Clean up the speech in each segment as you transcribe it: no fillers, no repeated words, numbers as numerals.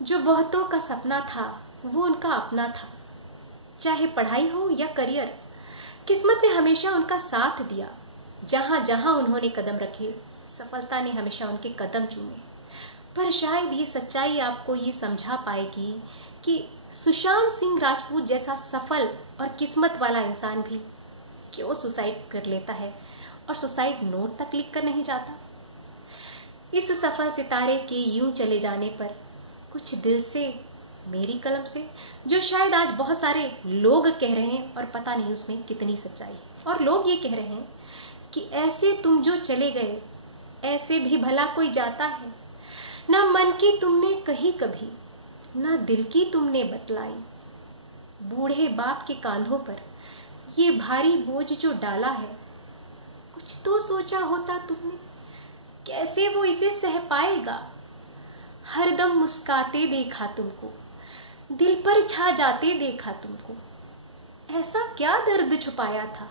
जो बहुतों का सपना था वो उनका अपना था। चाहे पढ़ाई हो या करियर, किस्मत ने हमेशा उनका साथ दिया। जहां जहां उन्होंने कदम रखे, सफलता ने हमेशा उनके कदम चूमे। पर शायद ये सच्चाई आपको ये समझा पाएगी कि सुशांत सिंह राजपूत जैसा सफल और किस्मत वाला इंसान भी क्यों सुसाइड कर लेता है और सुसाइड नोट तक लिख कर नहीं जाता। इस सफल सितारे के यूं चले जाने पर कुछ दिल से, मेरी कलम से, जो शायद आज बहुत सारे लोग कह रहे हैं और पता नहीं उसमें कितनी सच्चाई है। और लोग ये कह रहे हैं कि ऐसे तुम जो चले गए, ऐसे भी भला कोई जाता है। ना मन की तुमने कही कभी, ना दिल की तुमने बतलाई। बूढ़े बाप के कांधों पर ये भारी बोझ जो डाला है, कुछ तो सोचा होता तुमने, कैसे वो इसे सह पाएगा। हरदम मुस्काते देखा तुमको, दिल पर छा जाते देखा तुमको। ऐसा क्या दर्द छुपाया था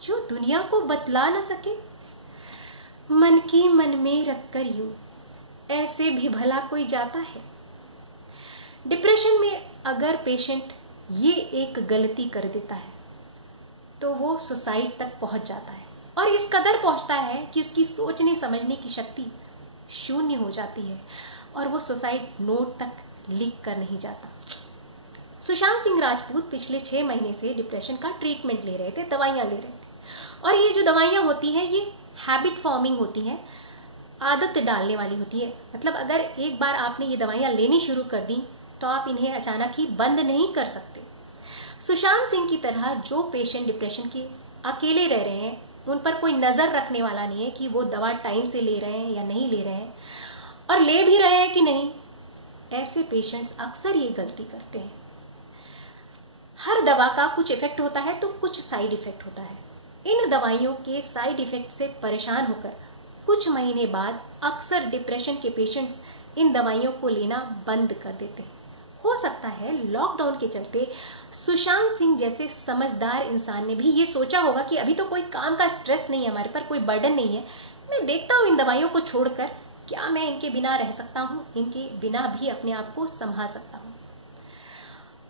जो दुनिया को बतला न सके। मन की मन में रखकर यूं, ऐसे भी भला कोई जाता है। डिप्रेशन में अगर पेशेंट ये एक गलती कर देता है तो वो सुसाइड तक पहुंच जाता है, और इस कदर पहुंचता है कि उसकी सोचने समझने की शक्ति शून्य हो जाती है और वो सुसाइड नोट तक लिख कर नहीं जाता। सुशांत सिंह राजपूत पिछले 6 महीने से डिप्रेशन का ट्रीटमेंट ले रहे थे, दवाइयां ले रहे थे। और ये जो दवाइयां होती हैं ये हैबिट फॉर्मिंग होती हैं, आदत डालने वाली होती है। मतलब अगर एक बार आपने ये दवाइयां लेनी शुरू कर दी तो आप इन्हें अचानक ही बंद नहीं कर सकते। सुशांत सिंह की तरह जो पेशेंट डिप्रेशन के अकेले रह रहे हैं, उन पर कोई नजर रखने वाला नहीं है कि वो दवा टाइम से ले रहे हैं या नहीं ले रहे हैं, और ले भी रहे हैं कि नहीं, ऐसे पेशेंट्स अक्सर ये गलती करते हैं। हर दवा का कुछ इफेक्ट होता है तो कुछ साइड इफेक्ट होता है। इन दवाइयों के साइड इफेक्ट से परेशान होकर कुछ महीने बाद अक्सर डिप्रेशन के पेशेंट्स इन दवाइयों को लेना बंद कर देते हैं। हो सकता है लॉकडाउन के चलते सुशांत सिंह जैसे समझदार इंसान ने भी ये सोचा होगा कि अभी तो कोई काम का स्ट्रेस नहीं है, हमारे पर कोई बर्डन नहीं है, मैं देखता हूँ इन दवाइयों को छोड़कर क्या मैं इनके बिना रह सकता हूँ, इनके बिना भी अपने आप को संभाल सकता हूँ।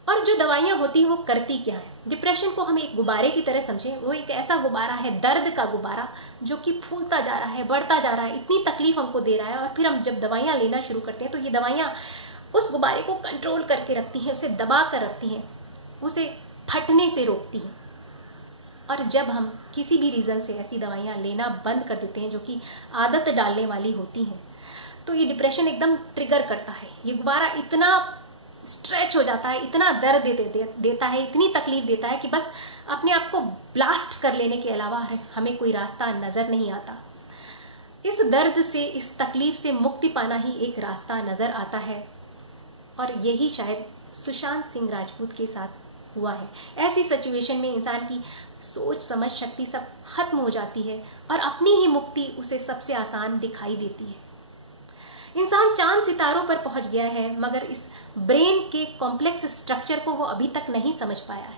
और जो दवाइयां होती हैं वो करती क्या है, डिप्रेशन को हम एक गुब्बारे की तरह समझें। वो एक ऐसा गुब्बारा है, दर्द का गुब्बारा, जो कि फूलता जा रहा है, बढ़ता जा रहा है, इतनी तकलीफ हमको दे रहा है। और फिर हम जब दवाइयां लेना शुरू करते हैं तो ये दवाइयां उस गुब्बारे को कंट्रोल करके रखती हैं, उसे दबा कर रखती हैं, उसे फटने से रोकती हैं। और जब हम किसी भी रीज़न से ऐसी दवाइयां लेना बंद कर देते हैं जो कि आदत डालने वाली होती हैं, तो ये डिप्रेशन एकदम ट्रिगर करता है। ये गुब्बारा इतना स्ट्रेच हो जाता है, इतना दर्द देता है, इतनी तकलीफ देता है कि बस अपने आप को ब्लास्ट कर लेने के अलावा हमें कोई रास्ता नज़र नहीं आता। इस दर्द से, इस तकलीफ से मुक्ति पाना ही एक रास्ता नज़र आता है। और यही शायद सुशांत सिंह राजपूत के साथ हुआ है। ऐसी सिचुएशन में इंसान की सोच समझ शक्ति सब खत्म हो जाती है और अपनी ही मुक्ति उसे सबसे आसान दिखाई देती है। इंसान चांद सितारों पर पहुंच गया है, मगर इस ब्रेन के कॉम्प्लेक्स स्ट्रक्चर को वो अभी तक नहीं समझ पाया है।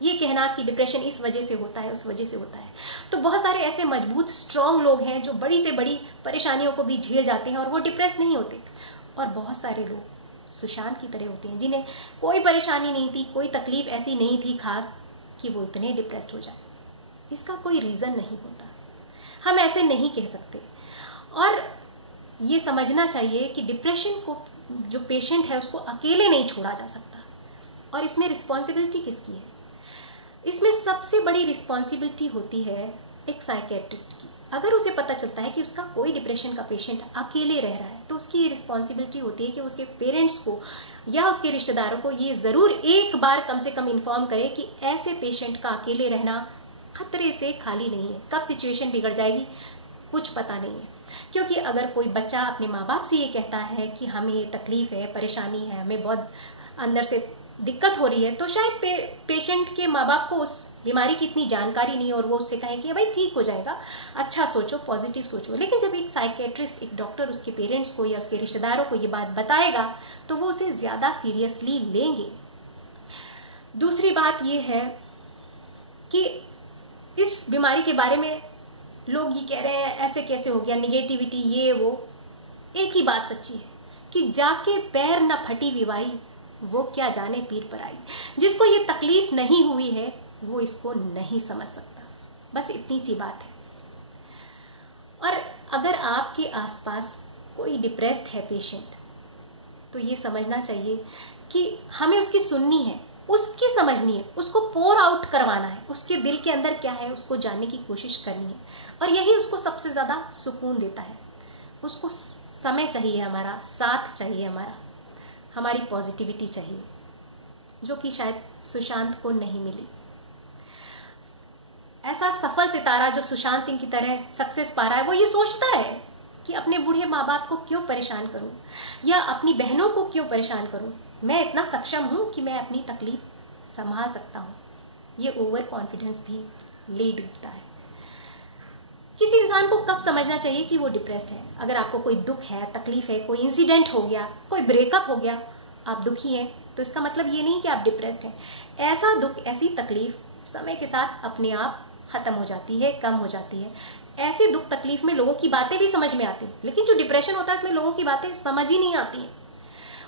ये कहना कि डिप्रेशन इस वजह से होता है, उस वजह से होता है, तो बहुत सारे ऐसे मजबूत स्ट्रांग लोग हैं जो बड़ी से बड़ी परेशानियों को भी झेल जाते हैं और वो डिप्रेस नहीं होते। और बहुत सारे लोग सुशांत की तरह होते हैं जिन्हें कोई परेशानी नहीं थी, कोई तकलीफ ऐसी नहीं थी खास कि वो इतने डिप्रेस्ड हो जाए। इसका कोई रीज़न नहीं होता, हम ऐसे नहीं कह सकते। और ये समझना चाहिए कि डिप्रेशन को जो पेशेंट है उसको अकेले नहीं छोड़ा जा सकता। और इसमें रिस्पॉन्सिबिलिटी किसकी है? इसमें सबसे बड़ी रिस्पॉन्सिबिलिटी होती है एक साइकेट्रिस्ट की। अगर उसे पता चलता है कि उसका कोई डिप्रेशन का पेशेंट अकेले रह रहा है तो उसकी ये रिस्पॉन्सिबिलिटी होती है कि उसके पेरेंट्स को या उसके रिश्तेदारों को ये ज़रूर एक बार कम से कम इन्फॉर्म करे कि ऐसे पेशेंट का अकेले रहना खतरे से खाली नहीं है। कब सिचुएशन बिगड़ जाएगी कुछ पता नहीं है। क्योंकि अगर कोई बच्चा अपने माँ बाप से ये कहता है कि हमें ये तकलीफ़ है, परेशानी है, हमें बहुत अंदर से दिक्कत हो रही है, तो शायद पेशेंट के माँ बाप को उस बीमारी की इतनी जानकारी नहीं और वो उससे कहें कि भाई ठीक हो जाएगा, अच्छा सोचो, पॉजिटिव सोचो। लेकिन जब एक साइकेट्रिस्ट, एक डॉक्टर उसके पेरेंट्स को या उसके रिश्तेदारों को ये बात बताएगा तो वो उसे ज़्यादा सीरियसली लेंगे। दूसरी बात ये है कि इस बीमारी के बारे में लोग ये कह रहे हैं ऐसे कैसे हो गया, निगेटिविटी, ये वो। एक ही बात सच्ची है कि जाके पैर न फटी विवाई, वो क्या जाने पीर पर आई। जिसको ये तकलीफ नहीं हुई है वो इसको नहीं समझ सकता। बस इतनी सी बात है। और अगर आपके आसपास कोई डिप्रेस्ड है पेशेंट, तो ये समझना चाहिए कि हमें उसकी सुननी है, उसकी समझनी है, उसको पोर आउट करवाना है, उसके दिल के अंदर क्या है उसको जानने की कोशिश करनी है। और यही उसको सबसे ज़्यादा सुकून देता है। उसको समय चाहिए, हमारा साथ चाहिए, हमारी पॉजिटिविटी चाहिए, जो कि शायद सुशांत को नहीं मिली। ऐसा सफल सितारा जो सुशांत सिंह की तरह सक्सेस पा रहा है, वो ये सोचता है कि अपने बूढ़े माँ बाप को क्यों परेशान करूं या अपनी बहनों को क्यों परेशान करूं। मैं इतना सक्षम हूं कि मैं अपनी तकलीफ संभाल सकता हूं। ये ओवर कॉन्फिडेंस भी ले डूबता है। किसी इंसान को कब समझना चाहिए कि वो डिप्रेस्ड है? अगर आपको कोई दुख है, तकलीफ है, कोई इंसिडेंट हो गया, कोई ब्रेकअप हो गया, आप दुखी हैं, तो इसका मतलब ये नहीं कि आप डिप्रेस्ड हैं। ऐसा दुख, ऐसी तकलीफ समय के साथ अपने आप खत्म हो जाती है, कम हो जाती है। ऐसे दुख तकलीफ में लोगों की बातें भी समझ में आती हैं, लेकिन जो डिप्रेशन होता है उसमें लोगों की बातें समझ ही नहीं आती हैं।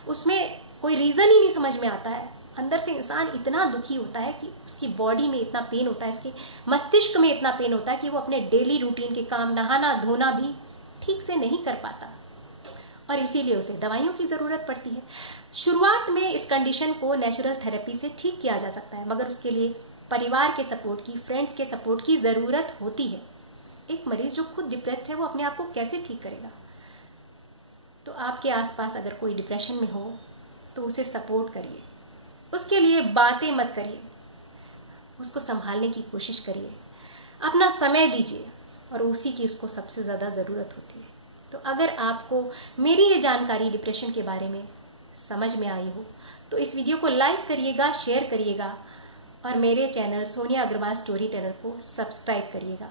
उसमें कोई रीज़न ही नहीं समझ में आता है। अंदर से इंसान इतना दुखी होता है कि उसकी बॉडी में इतना पेन होता है, उसके मस्तिष्क में इतना पेन होता है कि वो अपने डेली रूटीन के काम, नहाना धोना भी ठीक से नहीं कर पाता, और इसीलिए उसे दवाइयों की ज़रूरत पड़ती है। शुरुआत में इस कंडीशन को नेचुरल थेरेपी से ठीक किया जा सकता है, मगर उसके लिए परिवार के सपोर्ट की, फ्रेंड्स के सपोर्ट की ज़रूरत होती है। एक मरीज जो खुद डिप्रेस्ड है वो अपने आप को कैसे ठीक करेगा? तो आपके आसपास अगर कोई डिप्रेशन में हो तो उसे सपोर्ट करिए, उसके लिए बातें मत करिए, उसको संभालने की कोशिश करिए, अपना समय दीजिए, और उसी की उसको सबसे ज़्यादा ज़रूरत होती है। तो अगर आपको मेरी ये जानकारी डिप्रेशन के बारे में समझ में आई हो तो इस वीडियो को लाइक करिएगा, शेयर करिएगा, और मेरे channel Sonia Agarwal story teller को सब्सक्राइब करिएगा।